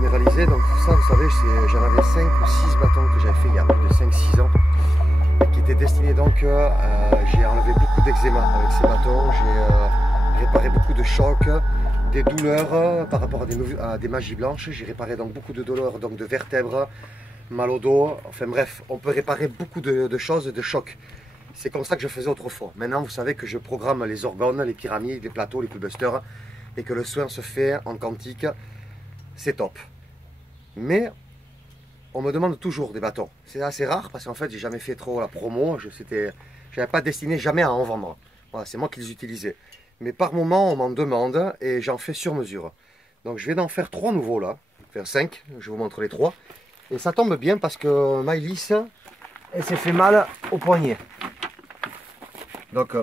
généralisé. Donc ça, vous savez, j'en avais 5 ou 6 bâtons que j'avais fait il y a plus de 5-6 ans. Qui étaient destinés donc, j'ai enlevé beaucoup d'eczéma avec ces bâtons. J'ai réparé beaucoup de chocs, des douleurs par rapport à des magies blanches. J'ai réparé donc beaucoup de douleurs donc de vertèbres, mal au dos. Enfin bref, on peut réparer beaucoup de choses, de chocs. C'est comme ça que je faisais autrefois. Maintenant, vous savez que je programme les orgones, les pyramides, les plateaux, les pulbusters et que le soin se fait en quantique. C'est top. Mais on me demande toujours des bâtons. C'est assez rare parce qu'en fait, j'ai jamais fait trop la promo. Je n'avais pas destiné jamais à en vendre. Voilà, c'est moi qui les utilisais. Mais par moment, on m'en demande et j'en fais sur mesure. Donc, je vais en faire 3 nouveaux là. Enfin 5. Je vous montre les 3. Et ça tombe bien parce que Maëlys, elle s'est fait mal au poignet. Donc,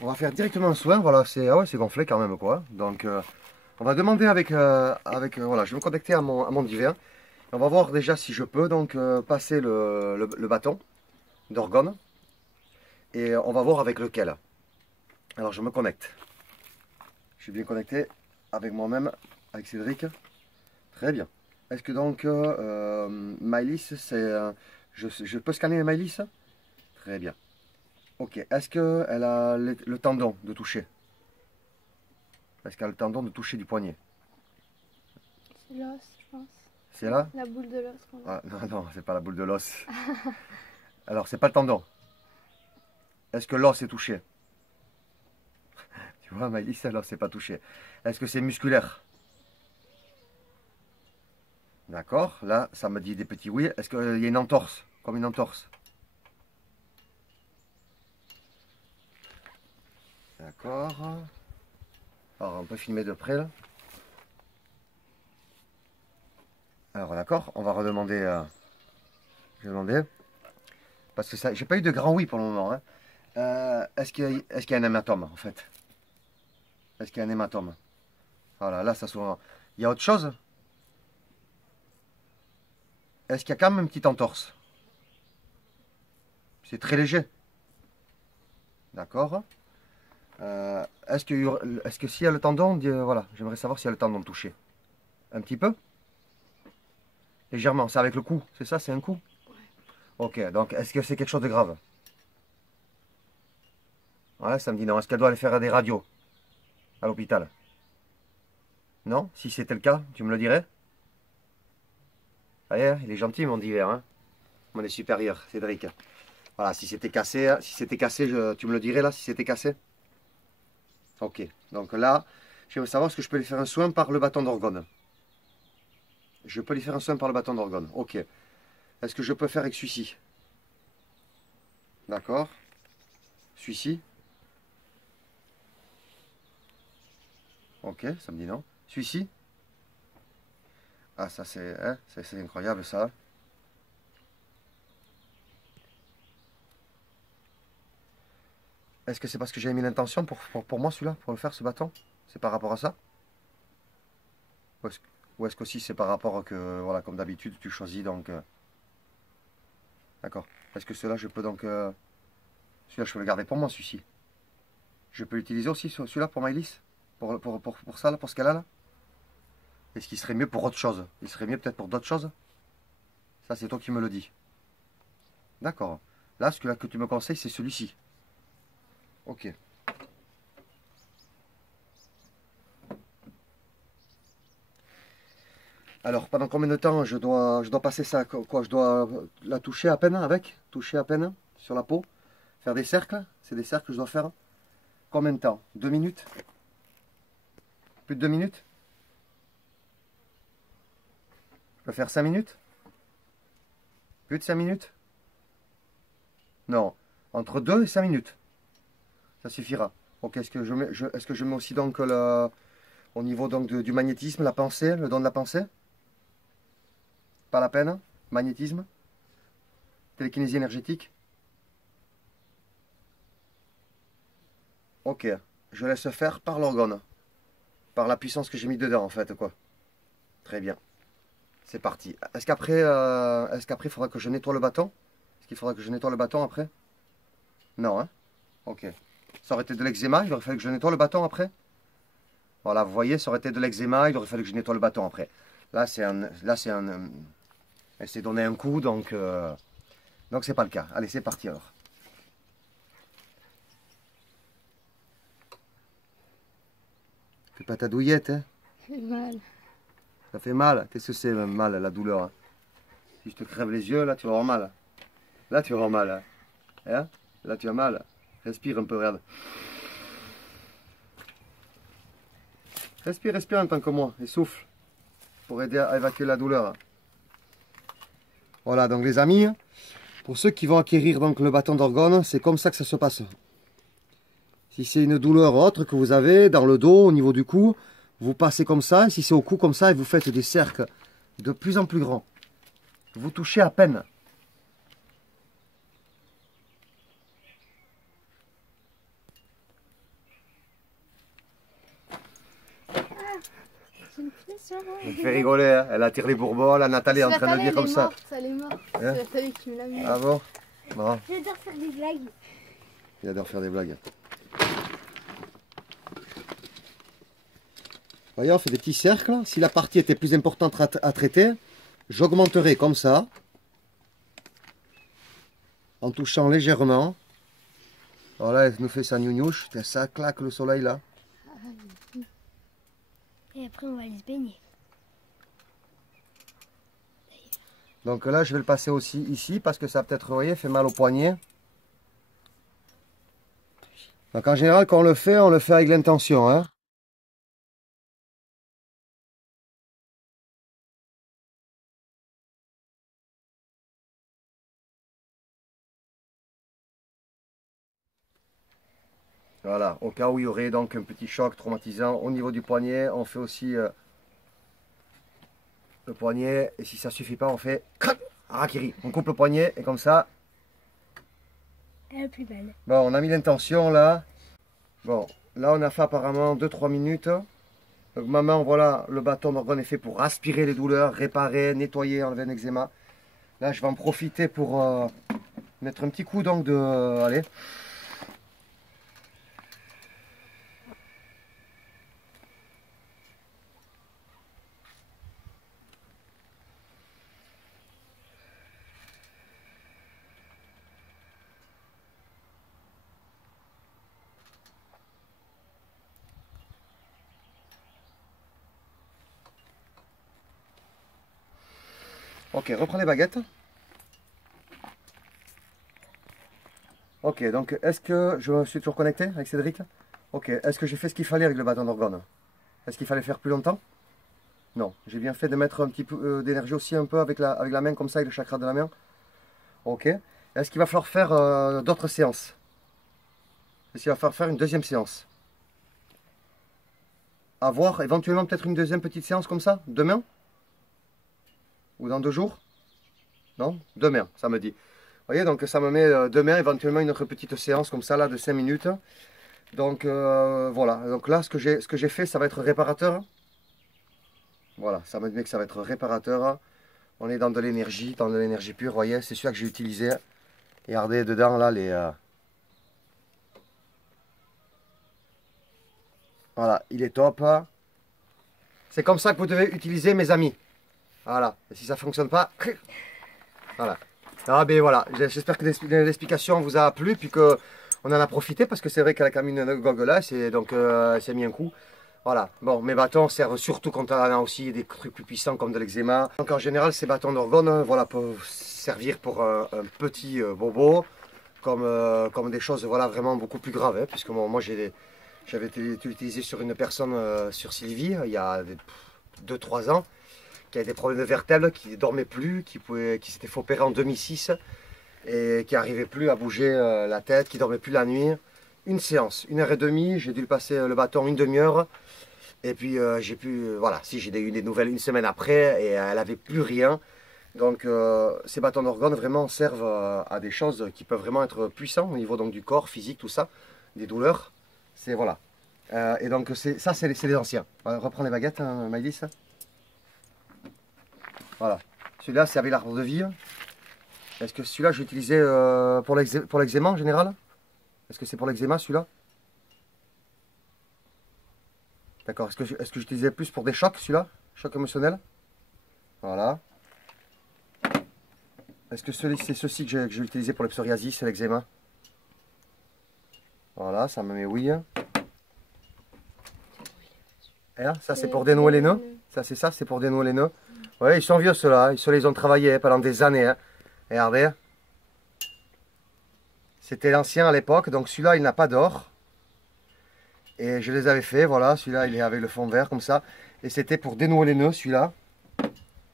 on va faire directement un soin. Voilà, c'est gonflé quand même quoi. Donc, on va demander voilà, je vais me connecter à mon divin. On va voir déjà si je peux donc passer le bâton d'orgone. Et on va voir avec lequel. Alors, je me connecte. Je suis bien connecté avec moi-même, avec Cédric. Très bien. Est-ce que donc Maëlys, je peux scanner Maëlys? Très bien. Ok. Est-ce qu'elle a le tendon de toucher? Est-ce qu'elle a le tendon de toucher du poignet? C'est l'os, je pense. C'est là? La boule de l'os qu'on a. Ah, non, c'est pas la boule de l'os. Alors, c'est pas le tendon. Est-ce que l'os est touché? Tu vois, Maëlys, l'os c'est pas touché. Est-ce que c'est musculaire? D'accord. Là, ça me dit des petits oui. Est-ce qu'il y a une entorse? Comme une entorse? D'accord. Alors, on peut filmer de près, là. Alors, d'accord. On va redemander. Je vais demander. Parce que ça, j'ai pas eu de grand oui pour le moment. Hein. Est-ce qu'il y a un hématome, en fait? Est-ce qu'il y a un hématome? Voilà, là, ça souvent. Il y a autre chose? Est-ce qu'il y a quand même une petite entorse? C'est très léger. D'accord. Est-ce que s'il y a le tendon, voilà, j'aimerais savoir s'il y a le tendon touché. Un petit peu? Légèrement, c'est avec le coup, c'est ça, c'est un coup? Ok, donc est-ce que c'est quelque chose de grave? Ouais, ça me dit non. Est-ce qu'elle doit aller faire des radios à l'hôpital? Non? Si c'était le cas, tu me le dirais? Ah, il est gentil mon divers, hein? Mon est supérieur, Cédric. Voilà, si c'était cassé, tu me le dirais là, si c'était cassé? Ok, donc là, je veux savoir si je peux lui faire un soin par le bâton d'orgone. Je peux lui faire un soin par le bâton d'orgone, ok. Est-ce que je peux faire avec celui-ci? D'accord. Celui-ci? Ok, ça me dit non. Celui-ci? Ah, ça c'est incroyable ça. Est-ce que c'est parce que j'ai mis l'intention pour moi celui-là, pour le faire ce bâton? C'est par rapport à ça? Ou est-ce qu'aussi c'est par rapport que, voilà, comme d'habitude, tu choisis donc... D'accord. Est-ce que cela, je peux donc... celui-là, je peux le garder pour moi, celui-ci. Je peux l'utiliser aussi, celui-là, pour Maëlys? Pour ça, là, pour ce qu'elle a, là? Est-ce qu'il serait mieux pour autre chose? Il serait mieux peut-être pour d'autres choses? Ça, c'est toi qui me le dis. D'accord. Là, ce que tu me conseilles, c'est celui-ci. Ok. Alors, pendant combien de temps je dois passer ça? Quoi, je dois la toucher à peine avec? Toucher à peine sur la peau? Faire des cercles? C'est des cercles que je dois faire? Combien de temps? 2 minutes? Plus de 2 minutes? Je peux faire 5 minutes? Plus de 5 minutes? Non. Entre 2 et 5 minutes. Ça suffira. Ok, est-ce que je mets aussi donc au niveau donc du magnétisme, la pensée, le don de la pensée? Pas la peine? Magnétisme? Télékinésie énergétique? Ok, je laisse faire par l'orgone. Par la puissance que j'ai mis dedans en fait quoi. Très bien. C'est parti. Est-ce qu'après il faudra que je nettoie le bâton? Est-ce qu'il faudra que je nettoie le bâton après? Non, hein? Ok. Ça aurait été de l'eczéma, il aurait fallu que je nettoie le bâton après? Voilà, vous voyez, ça aurait été de l'eczéma, il aurait fallu que je nettoie le bâton après. Là, elle s'est donné un coup, donc c'est pas le cas. Allez, c'est parti alors. Fais pas ta douillette, hein. Ça fait mal. Ça fait mal. Qu'est-ce que c'est mal, la douleur, hein? Si je te crève les yeux, là, tu vas avoir mal. Là, tu vas avoir mal. Hein? Là, tu as mal. Respire un peu, regarde. Respire, respire en tant que moi. Et souffle. Pour aider à évacuer la douleur. Voilà, donc les amis, pour ceux qui vont acquérir donc le bâton d'orgone, c'est comme ça que ça se passe. Si c'est une douleur autre que vous avez dans le dos, au niveau du cou, vous passez comme ça. Et si c'est au cou comme ça, et vous faites des cercles de plus en plus grands. Vous touchez à peine. J'ai une blessure. Elle me fait rigoler, hein. Elle attire les bourbons. La Nathalie est en train de dire comme ça. Elle est morte. Hein? C'est Nathalie qui me l'a mis. Ah bon? Bon. J'adore faire des blagues. Il adore faire des blagues. Voyez, on fait des petits cercles. Si la partie était plus importante à traiter, j'augmenterai comme ça. En touchant légèrement. Voilà, elle nous fait sa gnounouche. Ça claque le soleil là. Et après, on va aller se baigner. Donc là, je vais le passer aussi ici parce que ça peut-être, vous voyez, fait mal au poignet. Donc en général, quand on le fait avec l'intention, hein. Voilà, au cas où il y aurait donc un petit choc traumatisant au niveau du poignet, on fait aussi le poignet. Et si ça ne suffit pas, on fait harakiri. On coupe le poignet et comme ça. Elle est plus belle. Bon, on a mis l'intention là. Bon, là on a fait apparemment 2-3 minutes. Donc maman, voilà, le bâton d'orgone est fait pour aspirer les douleurs, réparer, nettoyer, enlever un eczéma. Là, je vais en profiter pour mettre un petit coup donc de... allez. Ok, reprends les baguettes. Ok, donc est-ce que je me suis toujours connecté avec Cédric? Ok, est-ce que j'ai fait ce qu'il fallait avec le bâton d'orgone? Est-ce qu'il fallait faire plus longtemps? Non, j'ai bien fait de mettre un petit peu d'énergie aussi un peu avec la main comme ça, avec le chakra de la main. Ok, est-ce qu'il va falloir faire d'autres séances? Est-ce qu'il va falloir faire une deuxième séance? À voir, éventuellement peut-être une deuxième petite séance comme ça, demain? Ou dans 2 jours? Non? Demain, samedi. Vous voyez, donc ça me met demain éventuellement une autre petite séance comme ça, là, de 5 minutes. Donc voilà, donc là, ce que j'ai fait, ça va être réparateur. Voilà, ça me dit que ça va être réparateur. On est dans de l'énergie pure, vous voyez, c'est celui que j'ai utilisé. Et regardez dedans, là, les... Voilà, il est top. C'est comme ça que vous devez utiliser, mes amis. Voilà, et si ça ne fonctionne pas, voilà. Ah ben voilà, j'espère que l'explication vous a plu, puis qu'on en a profité, parce que c'est vrai qu'elle a mis une gogue là, donc elle s'est mis un coup. Voilà, bon, mes bâtons servent surtout quand on a aussi des trucs plus puissants comme de l'eczéma. Donc en général, ces bâtons d'orgone, voilà, peuvent servir pour un petit bobo, comme des choses voilà, vraiment beaucoup plus graves, hein, puisque moi j'avais été utilisé sur une personne sur Sylvie, il y a 2-3 ans, qui avait des problèmes de vertèbres, qui ne dormait plus, qui s'était fait opérer en 2006 et qui n'arrivait plus à bouger la tête, qui ne dormait plus la nuit. Une séance, 1h30, j'ai dû le passer le bâton une demi-heure. Et puis j'ai pu, voilà, si j'ai eu des nouvelles une semaine après et elle n'avait plus rien. Donc ces bâtons d'orgone vraiment servent à des choses qui peuvent vraiment être puissants au niveau donc, du corps, physique, tout ça, des douleurs. C'est voilà. Et donc ça c'est les anciens. Reprends les baguettes, hein, Maïlis. Voilà, celui-là c'est avec l'arbre de vie. Est-ce que celui-là je l'utilisais pour l'eczéma en général? Est-ce que c'est pour l'eczéma celui-là? D'accord, est-ce que j'utilisais plus pour des chocs celui-là? Choc émotionnel? Voilà. Est-ce que c'est ceci que j'ai utilisé pour le psoriasis et l'eczéma? Voilà, ça me met oui. Et là, ça c'est pour dénouer les nœuds. Ça c'est ça, c'est pour dénouer les nœuds. Oui, ils sont vieux ceux-là. Ils ont travaillé pendant des années. Hein. Regardez. C'était l'ancien à l'époque. Donc celui-là, il n'a pas d'or. Et je les avais fait. Voilà, celui-là, il est avec le fond vert comme ça. Et c'était pour dénouer les nœuds, celui-là.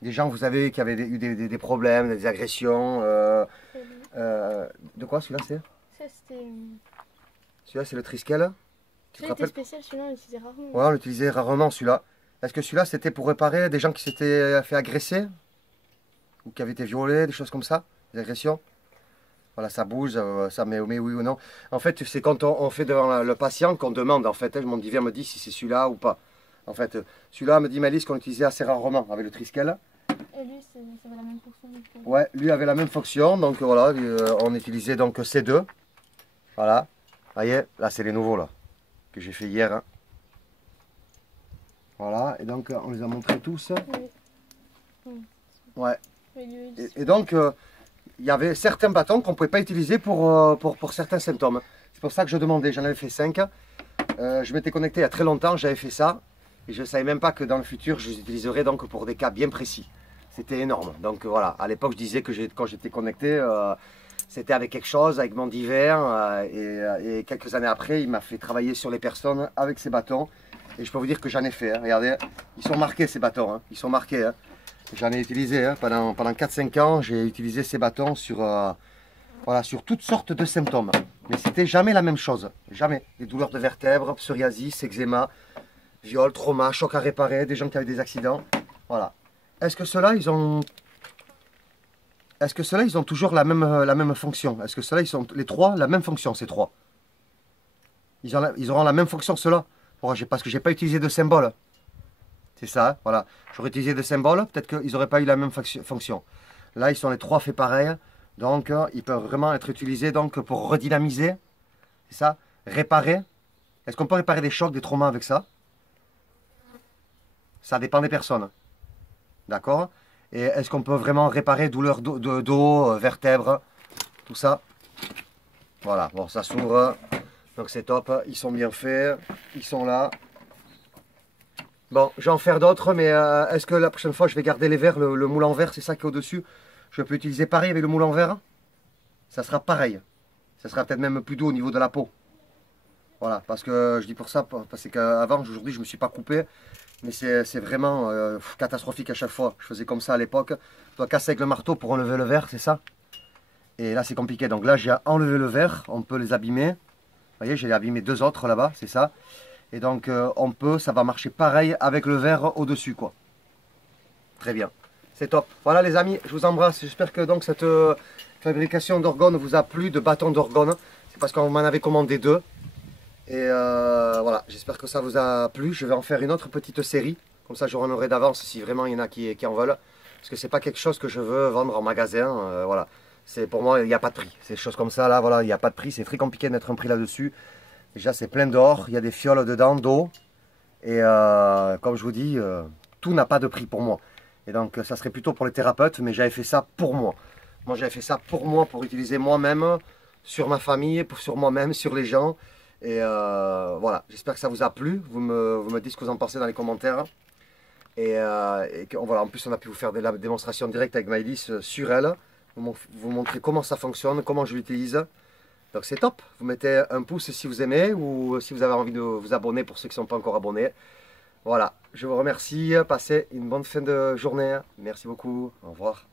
Des gens, vous avez, qui avaient eu des problèmes, des agressions. De quoi celui-là c'est? Ça, c'était. Celui-là, c'est le Triskel. Celui-là était spécial, celui-là, on l'utilisait rarement. Ouais, on l'utilisait rarement celui-là. Est-ce que celui-là, c'était pour réparer des gens qui s'étaient fait agresser? Ou qui avaient été violés, des choses comme ça? Des agressions? Voilà, ça bouge, ça met oui ou non. En fait, c'est quand on fait devant le patient qu'on demande, en fait. Mon divin me dit si c'est celui-là ou pas. En fait, celui-là me dit Malice qu'on utilisait assez rarement avec le Triskel. Et lui, ça avait la même fonction. Ouais, lui avait la même fonction, donc voilà, on utilisait donc ces deux. Voilà, vous voyez, là c'est les nouveaux là, que j'ai fait hier. Hein. Voilà, et donc on les a montrés tous. Oui. Ouais. Et donc, il y avait certains bâtons qu'on ne pouvait pas utiliser pour certains symptômes. C'est pour ça que je demandais, j'en avais fait 5. Je m'étais connecté il y a très longtemps, j'avais fait ça. Et je ne savais même pas que dans le futur, je les utiliserais donc pour des cas bien précis. C'était énorme. Donc voilà, à l'époque, je disais que quand j'étais connecté, c'était avec quelque chose, avec mon divin. Et quelques années après, il m'a fait travailler sur les personnes avec ces bâtons. Et je peux vous dire que j'en ai fait. Hein. Regardez, ils sont marqués ces bâtons. Hein. Ils sont marqués. Hein. J'en ai utilisé hein. pendant 4-5 ans. J'ai utilisé ces bâtons sur, voilà, sur toutes sortes de symptômes. Mais c'était jamais la même chose. Jamais. Des douleurs de vertèbres, psoriasis, eczéma, viol, trauma, choc à réparer, des gens qui avaient des accidents. Voilà. Est-ce que ceux-là, ils ont toujours la même fonction? Est-ce que ceux-là, ils sont les trois la même fonction, ces trois? Ils auront la même fonction, ceux-là? Parce que je n'ai pas utilisé de symbole. C'est ça, hein, voilà. J'aurais utilisé de symboles, peut-être qu'ils n'auraient pas eu la même fonction. Là, ils sont les trois faits pareils. Donc, ils peuvent vraiment être utilisés donc, pour redynamiser. C'est ça? Réparer. Est-ce qu'on peut réparer des chocs, des traumas avec ça? Ça dépend des personnes. D'accord? Et est-ce qu'on peut vraiment réparer douleurs de dos, vertèbres, tout ça? Voilà, bon, ça s'ouvre. Donc c'est top, ils sont bien faits, ils sont là. Bon, je vais en faire d'autres, mais est-ce que la prochaine fois je vais garder les verres, le moule en verre, c'est ça qui est au-dessus? Je peux utiliser pareil avec le moule en verre? Ça sera pareil. Ça sera peut-être même plus doux au niveau de la peau. Voilà, parce que je dis pour ça, parce qu'avant, aujourd'hui, je ne me suis pas coupé. Mais c'est vraiment catastrophique à chaque fois. Je faisais comme ça à l'époque. Je dois casser avec le marteau pour enlever le verre, c'est ça? Et là, c'est compliqué. Donc là, j'ai enlevé le verre. On peut les abîmer. Vous voyez, j'ai abîmé 2 autres là-bas, c'est ça. Et donc, ça va marcher pareil avec le verre au-dessus, quoi. Très bien. C'est top. Voilà, les amis, je vous embrasse. J'espère que donc cette fabrication d'orgones vous a plu, de bâtons d'orgones. C'est parce qu'on m'en avait commandé 2. Et voilà, j'espère que ça vous a plu. Je vais en faire une autre petite série. Comme ça, j'en aurai d'avance si vraiment il y en a qui en veulent. Parce que c'est pas quelque chose que je veux vendre en magasin. Voilà. Pour moi, il n'y a pas de prix. Ces choses comme ça, là, voilà, il n'y a pas de prix. C'est très compliqué de mettre un prix là-dessus. Déjà, c'est plein d'or. Il y a des fioles dedans, d'eau. Et comme je vous dis, tout n'a pas de prix pour moi. Et donc, ça serait plutôt pour les thérapeutes. Mais j'avais fait ça pour moi. Moi, j'avais fait ça pour moi, pour utiliser moi-même, sur ma famille, sur moi-même, sur les gens. Et voilà, j'espère que ça vous a plu. Vous me dites ce que vous en pensez dans les commentaires. Et voilà, en plus, on a pu vous faire des démonstrations directes avec Maëlys sur elle. Vous montrer comment ça fonctionne, comment je l'utilise. Donc c'est top. Vous mettez un pouce si vous aimez ou si vous avez envie de vous abonner pour ceux qui ne sont pas encore abonnés. Voilà, je vous remercie. Passez une bonne fin de journée. Merci beaucoup. Au revoir.